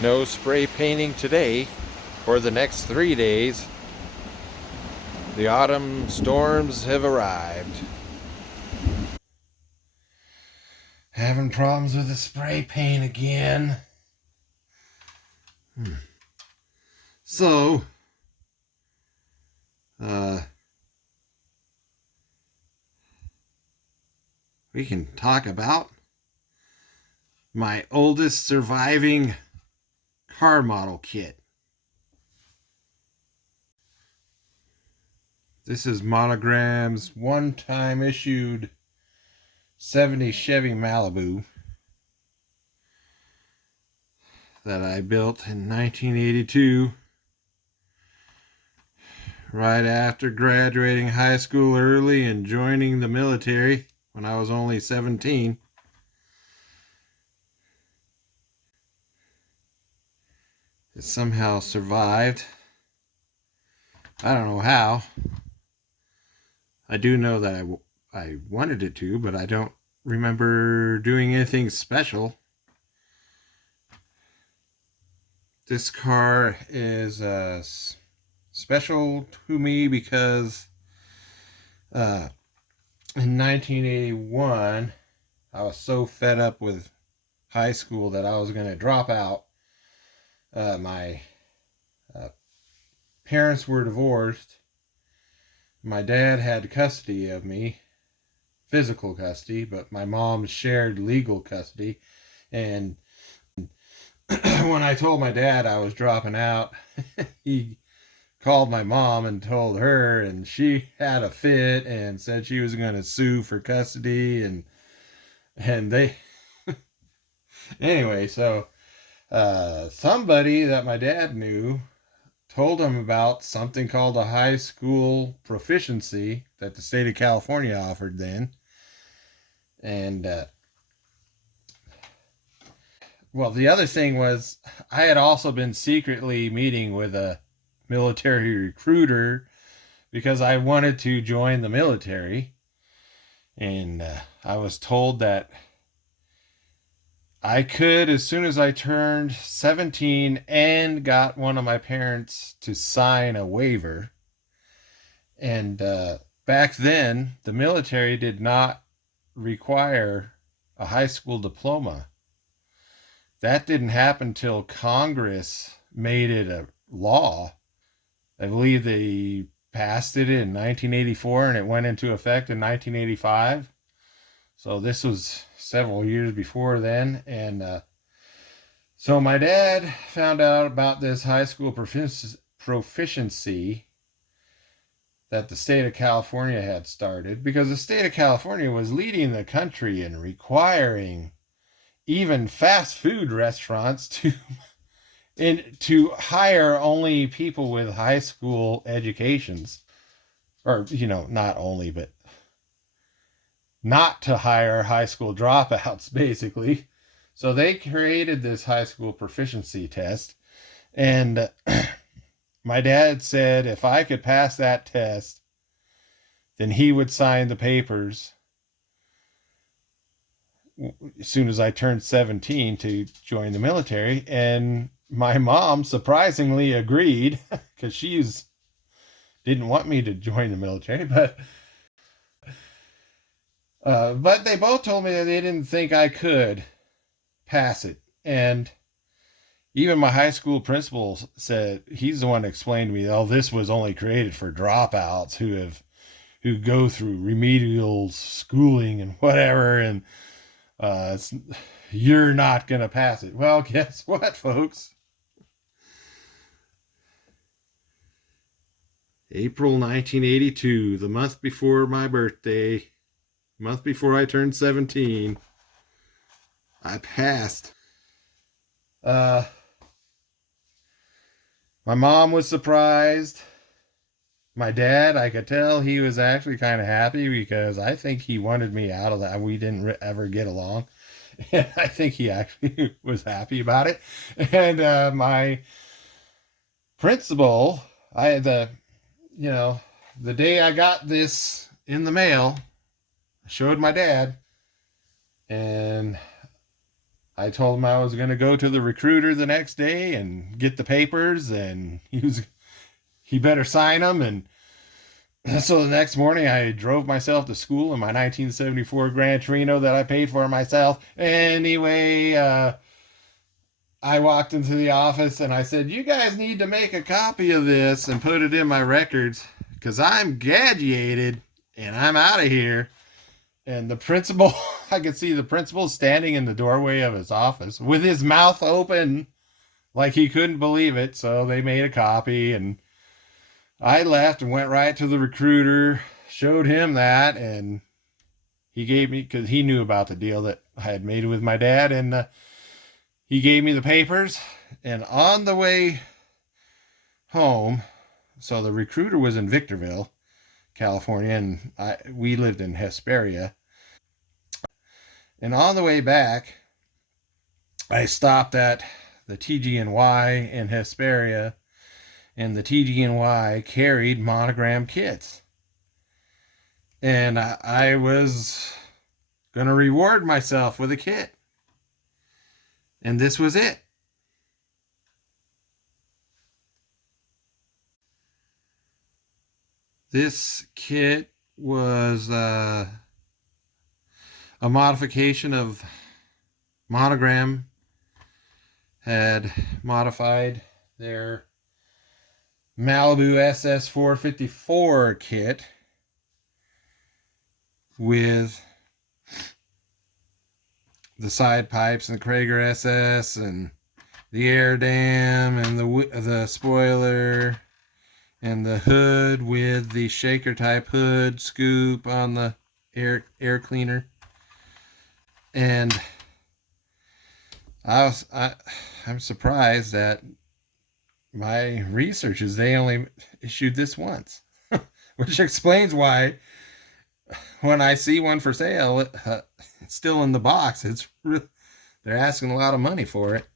No spray painting today for the next 3 days. The autumn storms have arrived. Having problems with the spray paint again. So, we can talk about my oldest surviving car model kit. This is Monogram's one-time issued 70 Chevy Malibu that I built in 1982, right after graduating high school early and joining the military when I was only 17. It somehow survived. I don't know how. I do know that I wanted it to, but I don't remember doing anything special. This car is special to me because in 1981, I was so fed up with high school that I was going to drop out. My parents were divorced. My dad had custody of me, physical custody, but my mom shared legal custody. And when I told my dad I was dropping out, he called my mom and told her, and she had a fit and said she was going to sue for custody. And they anyway, so somebody that my dad knew told him about something called a high school proficiency that the state of California offered then. And well, the other thing was I had also been secretly meeting with a military recruiter because I wanted to join the military. And I was told that I could as soon as I turned 17 and got one of my parents to sign a waiver. And back then, the military did not require a high school diploma. That didn't happen till Congress made it a law. I believe they passed it in 1984 and it went into effect in 1985. So this was several years before then. And so my dad found out about this high school proficiency that the state of California had started, because the state of California was leading the country in requiring even fast food restaurants to hire only people with high school educations. Or, not only, but not to hire high school dropouts, basically. So they created this high school proficiency test. And my dad said if I could pass that test, then he would sign the papers as soon as I turned 17 to join the military. And my mom surprisingly agreed because didn't want me to join the military, but they both told me that they didn't think I could pass it. And even my high school principal said, he's the one that explained to me, oh, this was only created for dropouts who go through remedial schooling and whatever, and you're not going to pass it. Well, guess what, folks? April 1982, the month before my birthday, month before I turned 17, I passed. My mom was surprised. My dad, I could tell he was actually kind of happy because I think he wanted me out of that. We didn't ever get along. And I think he actually was happy about it. And my principal, the day I got this in the mail, I showed my dad, and I told him I was going to go to the recruiter the next day and get the papers, and he better sign them. And so the next morning, I drove myself to school in my 1974 Gran Torino that I paid for myself. Anyway, I walked into the office and I said, "You guys need to make a copy of this and put it in my records because I'm graduated and I'm out of here." And the principal, I could see the principal standing in the doorway of his office with his mouth open like he couldn't believe it. So they made a copy, and I left and went right to the recruiter, showed him that, and he gave me, because he knew about the deal that I had made with my dad, and he gave me the papers. And on the way home, so the recruiter was in Victorville, California, and we lived in Hesperia. And on the way back, I stopped at the TG&Y in Hesperia, and the TG&Y carried Monogram kits. And I was going to reward myself with a kit. And this was it. This kit was a modification of Monogram had modified their Malibu SS454 kit with the side pipes and the Krager SS and the air dam and the spoiler and the hood with the shaker type hood scoop on the air cleaner. And I'm surprised that my researchers, they only issued this once, which explains why when I see one for sale, it's still in the box. They're asking a lot of money for it.